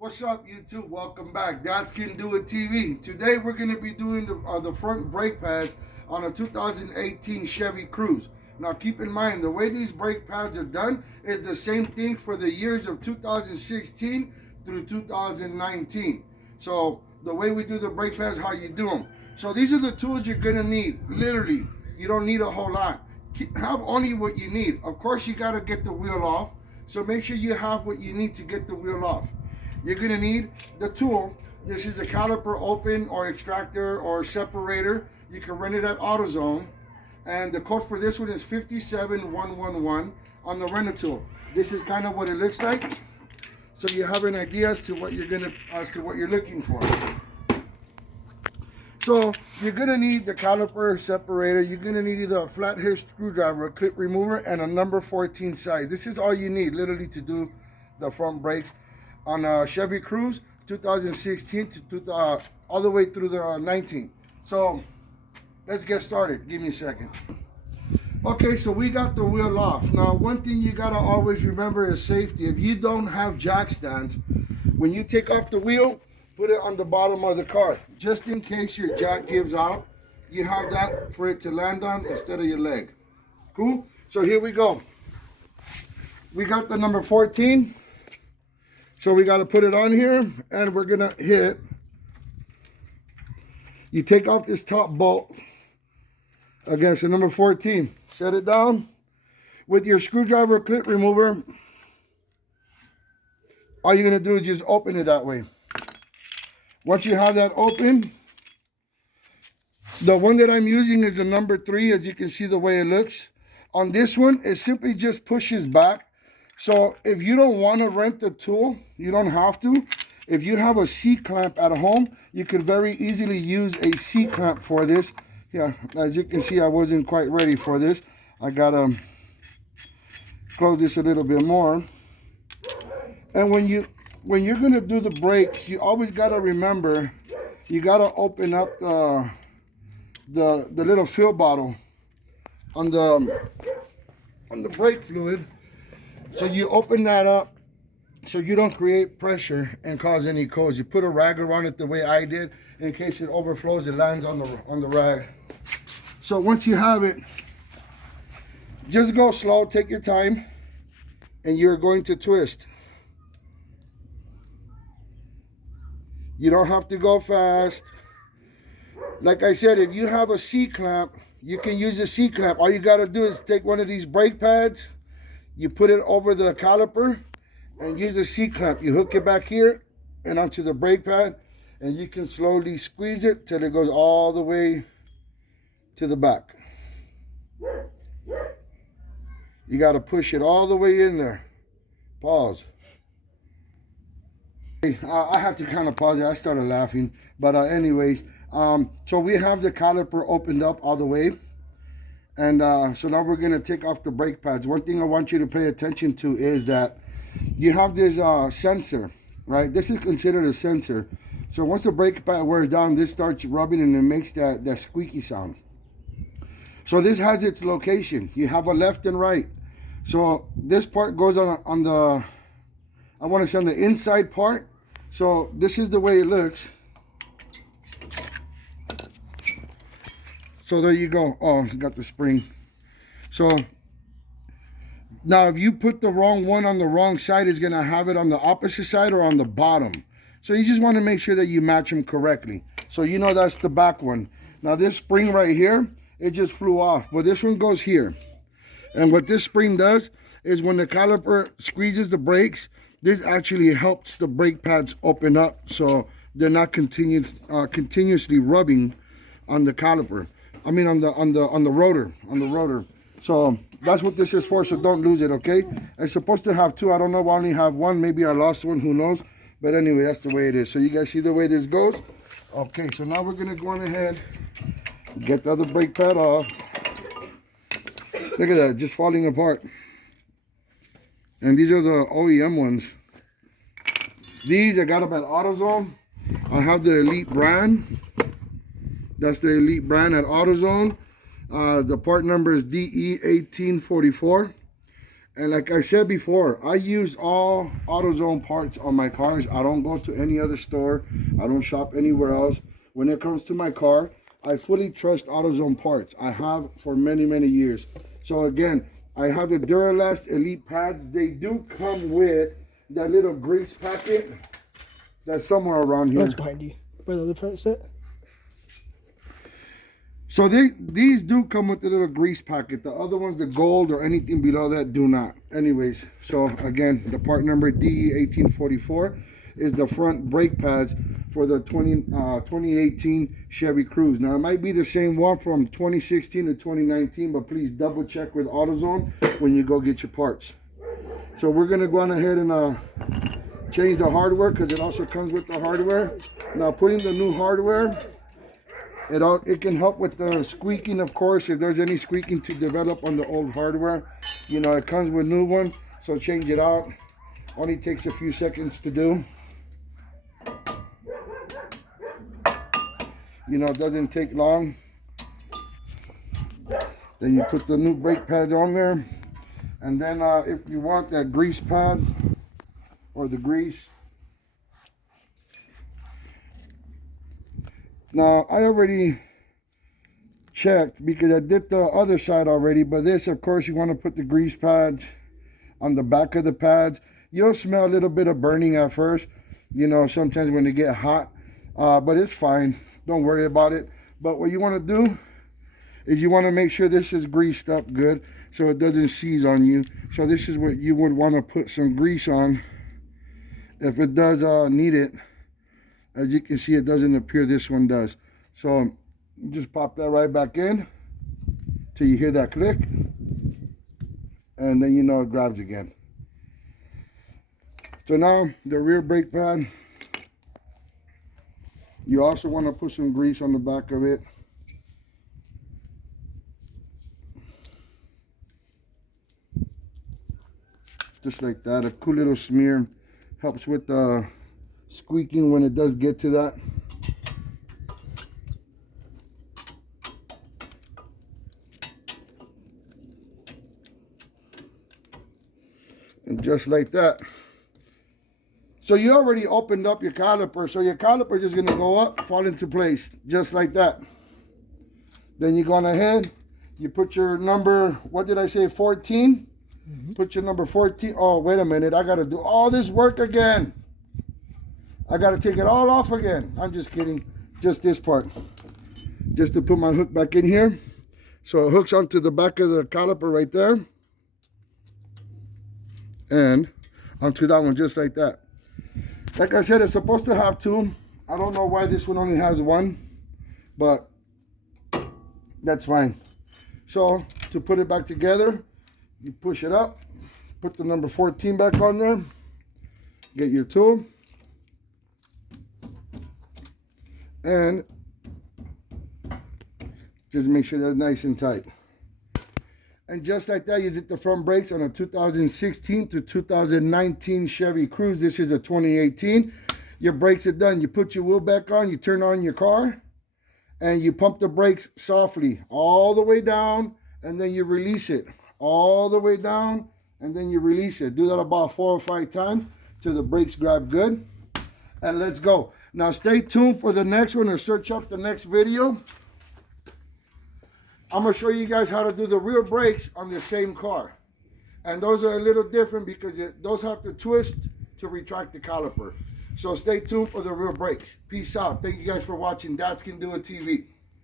What's up, YouTube? Welcome back. Dads Can Do It TV. Today we're going to be doing the front brake pads on a 2018 Chevy Cruze. Now keep in mind, the way these brake pads are done is the same thing for the years of 2016 through 2019. So the way we do the brake pads, how you do them. So these are the tools you're going to need. Literally, you don't need a whole lot. Have only what you need. Of course, you got to get the wheel off. So make sure you have what you need to get the wheel off. You're going to need the tool. This is a caliper open or extractor or separator. You can rent it at AutoZone. And the code for this one is 57111 on the rental tool. This is kind of what it looks like. So you have an idea as to what you're looking for. So you're going to need the caliper separator. You're going to need either a flathead screwdriver, a clip remover, and a number 14 size. This is all you need literally to do the front brakes on a Chevy Cruze 2016 to all the way through the 19. So let's get started. Give me a second. Okay, so we got the wheel off. Now, one thing you gotta always remember is safety. If you don't have jack stands, when you take off the wheel, put it on the bottom of the car. Just in case your jack gives out, you have that for it to land on instead of your leg. Cool? So here we go. We got the number 14. So we got to put it on here, and we're going to hit. You take off this top bolt. Again, so number 14. Set it down. With your screwdriver clip remover, all you're going to do is just open it that way. Once you have that open, the one that I'm using is a number 3, as you can see the way it looks. On this one, it simply just pushes back. So if you don't want to rent the tool, you don't have to. If you have a C-clamp at home, you could very easily use a C-clamp for this. Yeah, as you can see, I wasn't quite ready for this. I gotta close this a little bit more. And when you're gonna do the brakes, you always gotta remember, you gotta open up the little fill bottle on the brake fluid. So you open that up so you don't create pressure and cause any codes. You put a rag around it the way I did. In case it overflows, it lands on the rag. So once you have it, just go slow, take your time, and you're going to twist. You don't have to go fast. Like I said, if you have a C-clamp, you can use a C-clamp. All you got to do is take one of these brake pads, you put it over the caliper, and use a C-clamp. You hook it back here and onto the brake pad, and you can slowly squeeze it till it goes all the way to the back. You got to push it all the way in there. Pause. I have to kind of pause it. I started laughing. But anyways, so we have the caliper opened up all the way. And so now we're going to take off the brake pads. One thing I want you to pay attention to is that you have this sensor, right? This is considered a sensor. So once the brake pad wears down, this starts rubbing and it makes that squeaky sound. So this has its location. You have a left and right. So this part goes on the, I want to say on the inside part. So this is the way it looks. So there you go. Oh, got the spring. So now if you put the wrong one on the wrong side, it's going to have it on the opposite side or on the bottom. So you just want to make sure that you match them correctly. So you know that's the back one. Now this spring right here, it just flew off. But this one goes here. And what this spring does is when the caliper squeezes the brakes, this actually helps the brake pads open up so they're not continuously rubbing on the caliper. I mean on the rotor. So that's what this is for, so don't lose it, okay? It's supposed to have 2. I don't know, I only have 1. Maybe I lost one, who knows? But anyway, that's the way it is. So you guys see the way this goes? Okay, so now we're gonna go on ahead, get the other brake pad off. Look at that, just falling apart. And these are the OEM ones. These I got them at AutoZone. I have the Elite brand. That's the Elite brand at AutoZone. The part number is DE1844. And like I said before, I use all AutoZone parts on my cars. I don't go to any other store. I don't shop anywhere else. When it comes to my car, I fully trust AutoZone parts. I have for many, many years. So again, I have the Duralast Elite pads. They do come with that little grease packet that's somewhere around here. That's behind you. Where the other part set? So these do come with the little grease packet. The other ones, the gold or anything below that, do not. Anyways, so again, the part number DE1844 is the front brake pads for the 2018 Chevy Cruze. Now, it might be the same one from 2016 to 2019, but please double check with AutoZone when you go get your parts. So we're going to go on ahead and change the hardware, because it also comes with the hardware. Now, putting the new hardware, it can help with the squeaking, of course, if there's any squeaking to develop on the old hardware. You know, it comes with new ones, so change it out. Only takes a few seconds to do. You know, it doesn't take long. Then you put the new brake pads on there. And then if you want that grease pad or the grease. Now, I already checked because I did the other side already, but this, of course, you want to put the grease pads on the back of the pads. You'll smell a little bit of burning at first, you know, sometimes when they get hot, but it's fine. Don't worry about it. But what you want to do is you want to make sure this is greased up good so it doesn't seize on you. So this is what you would want to put some grease on if it does need it. As you can see, it doesn't appear this one does. So just pop that right back in till you hear that click, and then you know it grabs again. So now the rear brake pad, you also want to put some grease on the back of it. Just like that, a cool little smear. Helps with the squeaking when it does get to that. And just like that. So you already opened up your caliper, so your caliper is just going to go up, fall into place, just like that. Then you're going ahead, you put your number, what did I say, 14? Put your number 14. Oh, wait a minute, I got to do all this work again. I got to take it all off again. I'm just kidding, just this part. Just to put my hook back in here. So it hooks onto the back of the caliper right there. And onto that one, just like that. Like I said, it's supposed to have two. I don't know why this one only has one, but that's fine. So to put it back together, you push it up, put the number 14 back on there, get your tool, and just make sure that's nice and tight. And just like that, you did the front brakes on a 2016 to 2019 Chevy Cruze. This is a 2018. Your brakes are done. You put your wheel back on, you turn on your car, and you pump the brakes softly all the way down, and then you release it. All the way down, and then you release it. Do that about 4 or 5 times till the brakes grab good. And let's go. Now stay tuned for the next one, or search up the next video. I'm going to show you guys how to do the rear brakes on the same car. And those are a little different because those have to twist to retract the caliper. So stay tuned for the rear brakes. Peace out. Thank you guys for watching Dads Can Do It TV.